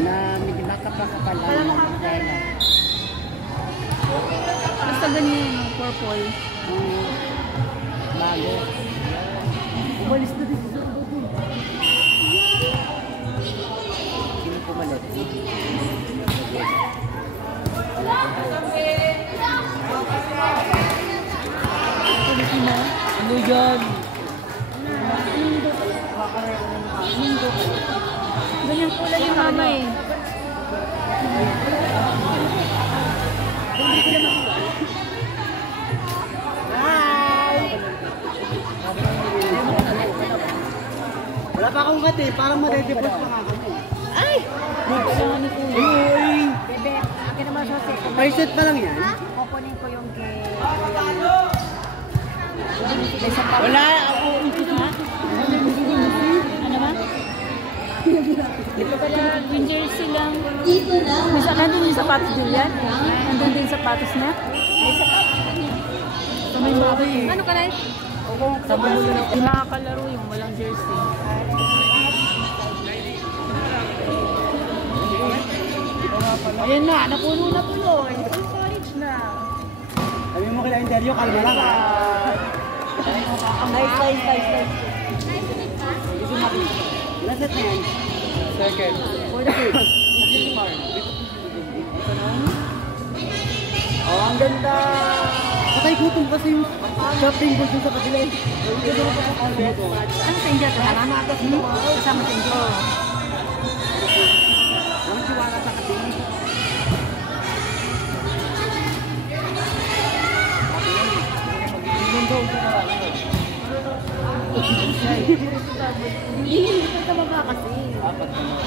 Na medyo makapakapal lang. Basta ganyan yung purple. Bago. Umalis na dito sa buto. Sino pumalit? Ano yan? Ganyan kulay yung mama eh. Wala pa akong kat eh, parang madedeport pa nga kami. Ay! Gusto ni Kuya. Uy! Bebe, akin naman sa set. May set pa lang yan? Kukunin ko yung kay... Wala ako. Ha? Ano ba? Ito pala, yung jersey lang. Nandun yung sapatos Julian? Nandun din yung sapatos na? May bago eh. Ano ka na eh? Yung nakakalaro yung walang jersey. Ayan na, napuno na tuloy. Full storage na. Sabi mo kila interview, kalma lang ha. Nice. Ilan set na yan? Second. For the third. Oh, ang ganda. Patay gutom kasi yung shopping board sa kabila eh. Ano sa India? Kasama sa India. Walang tiwala sa kabila. Hindi ka baba kasi. Apat na mga.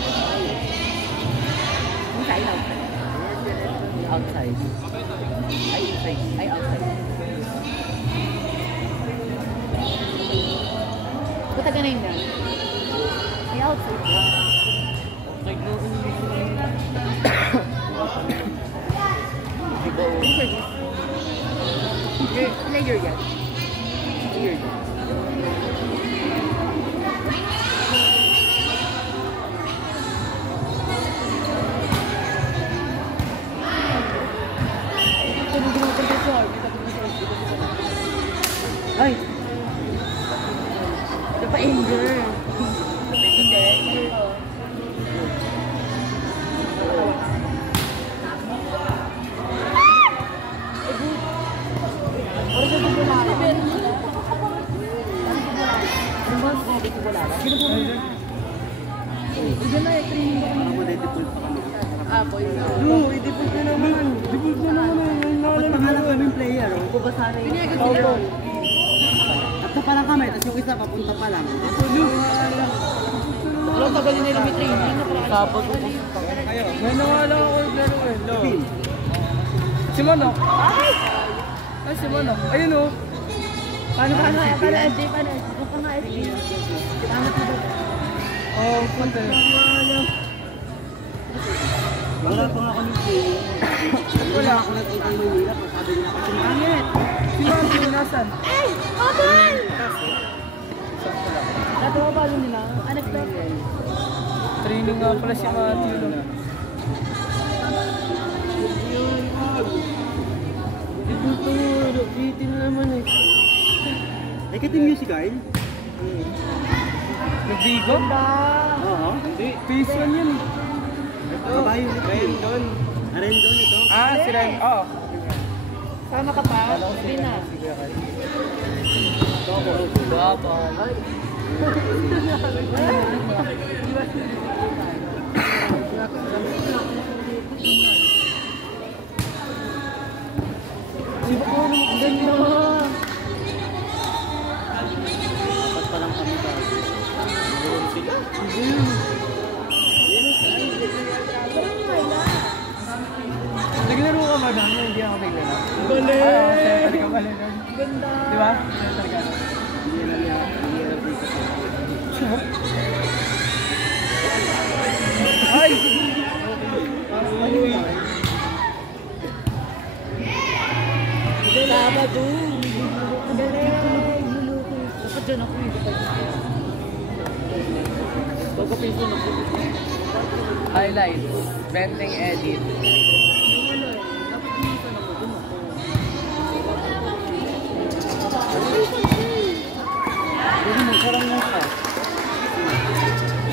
Inside out. Outside. Ay, inside. Ay, outside. Buta ka na yun yan. Ay, outside. Outside no. Layer yan. Weird. Ay! Ito pa anger. Hindi. I-default na naman. Default na naman. Dapat pangalan kami player. Bubasara yung tawag. Tatlo pa lang kami, tapos yung isa papunta pa lang. Alam, tagalin nila may training. Tapos May nawala ako yung laro eh. Lo. Si Manok. Ay, si Manok. Ayun o. Paano SJ? Paano nga SJ? Paano ka ba? Oh, pati. wala pa nga kami player. Wala ako nakita yung Manila. Sabi nila kasi Angit. Si Manok nasan? Ay! Open! Natuwa ba nila? Unexpected. Training nga pala si Matthew. Ito, bitin naman eh. ay kati music ay? Nagbigo? Oo. Pisan yan eh. Kabayo. Rendon. Rendon ito. Si Ren. Oo. Sama ka pa? Hindi na. Sibo ko naman. Ganda. Dapat pa lang kami ba? Meron sila. Naglaro ka ba na? Hindi ako naglaro. Galing! Center ka pala nun. Ganda. Diba? Center ka. Hindi na niya. Hindi na dito. Ay! Tama doon. Galing. Luluko. Dapat dyan ako eh. Pagkapiso na po. Highlights. Benteng edit.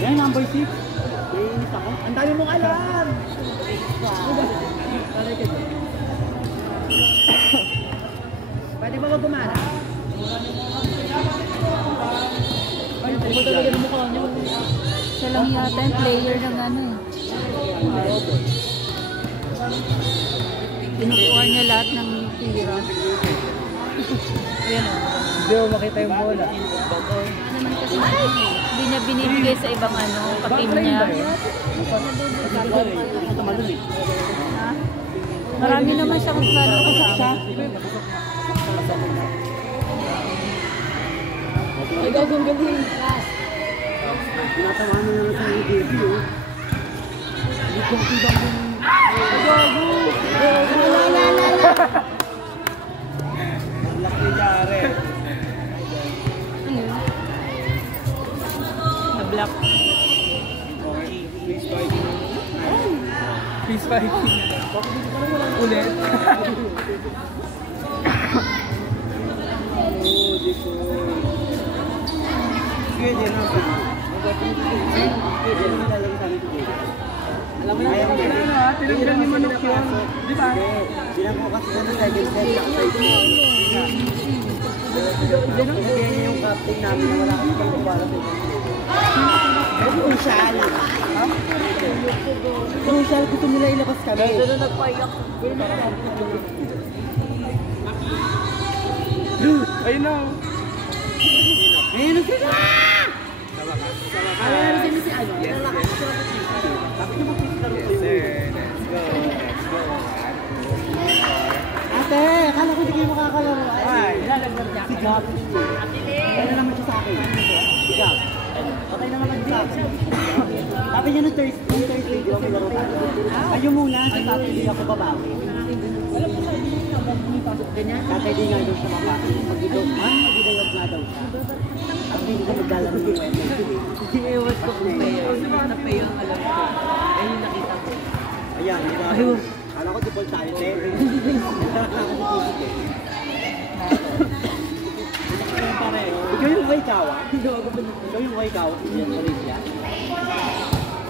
Yan, number 6. Naiinis ako. Ang dami mong alam! Pwede ba mag-gumana? Ay, ito talaga ng mukha niyo. Siya lang yata yung player ng ano eh. Kinukuha niya lahat ng tira. Ayan o. Hindi mo makita yung bola. Naman kasi hindi niya binibigay sa ibang ano, patin niya. Ha? Marami naman siya kung lalo kasama. Ay, gagawin galing. Tinatamaan na naman sa mga baby, oh. Hindi ko makibang yung... Gago! Laki jare. Na-block. Peace fighting. Peace fighting. Ulit. Sige, din na. Alam mo na, Tinanggal ni Manok yun. Di ba? bilang ko kasi na second set sa side niya. Binigyan niya yung captain namin na wala kami pang para sa inyo. Crucial. Crucial, gusto nila ilabas kami. Pero nagpayak. Ayun na. Ayun na sila! Ayun na sila si Ano. Ate, akala ko hindi kayo makakalaro. Ay, si Gab. Patay na naman siya sa akin. Si Gab. Patay na naman siya sa akin. Sabi niya nung Thursday, di ba may laro tayo? Kayo muna, sa Saturday ako babawi. Tatay di nga daw siya mapapit. Pag-idog nga daw siya. At hindi ko maglalaro yung Wednesday. Hindi ewan ko kung payo. Na payo ang alam ko. Ayun nakita ko. Ayan, di ba? Kala ko default tayo. Ikaw yung Waikawa? Ikaw yung Waikawa? Yan, Malaysia?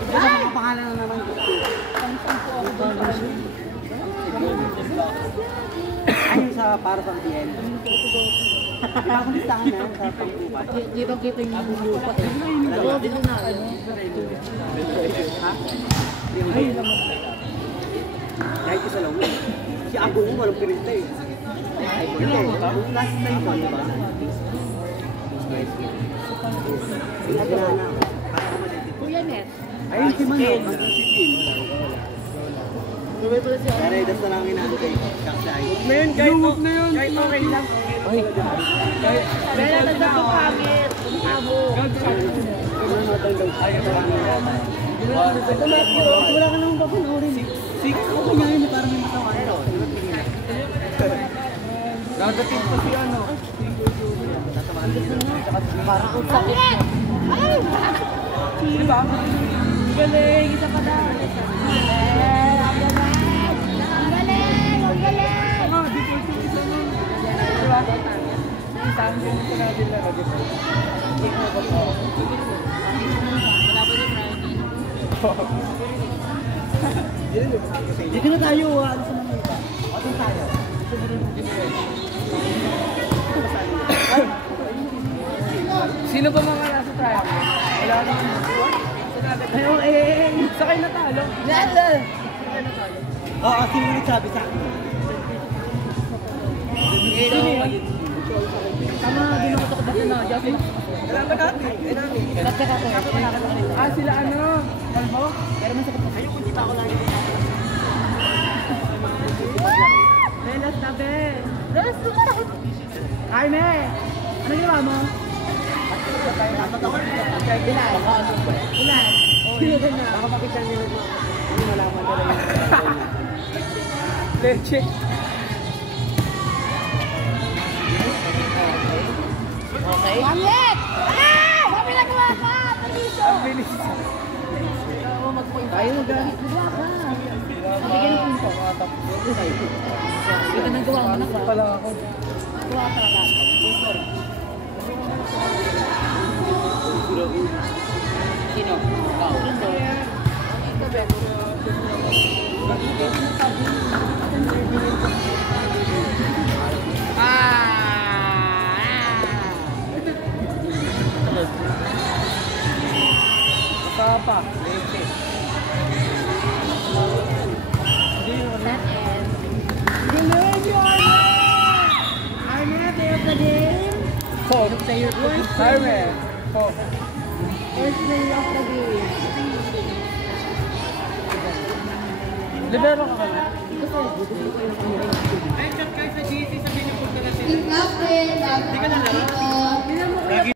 Ito na mga pangalan na naman ko. Ayun sa para sa DL. Diba kung listahan na sa pangbukas? Dito kita yung bubuka eh. Oo, dito na. Ha? Ayun naman. Kahit isa lang mo. Si Ago mo walang pirinta eh. Last night ko, diba? Kuya Net. Ayun si Manok. Pero idas na lang inaantay. Ngayon, kahit okay lang. Kaya nagdako pangit. Abo. Wala ka namang papanurin. Okay nga yun, parang may matawan. Nadating po si ano. Parang ang sakit niya. Di ba? Galing, isa pa daw. Saan din po natin lang. Dito na tayo. Ano sa naman ito? Ano tayo? Sino ba mga nasa triangle? Wala naman. Ayun, Sakay na talo. Oo, sino yung nagsabi sa akin? Sino yan? Tama, din ako takot na Justin. Wala ba natin? Sila ano? Kalbo? Pero masakit na. Ayun, hindi pa ako lagi. Lelas tabi. Jaime! Ano ginawa mo? Ilan? Ilan? Baka makita nila mo. Hindi malaman nila yung Leche. Okay. Pangit! Ah! Sabi na gawa ka! Paliso! Ang bilis. Oo, mag-point Tayo na gamit. Diba ka? Bigyan ng punto. Ito nang gawa mo na ka. Pala ako. Gawa ka ka. Sino? Ikaw. Papa. First player of the game. First player of the game. Libero ka kami. Captain,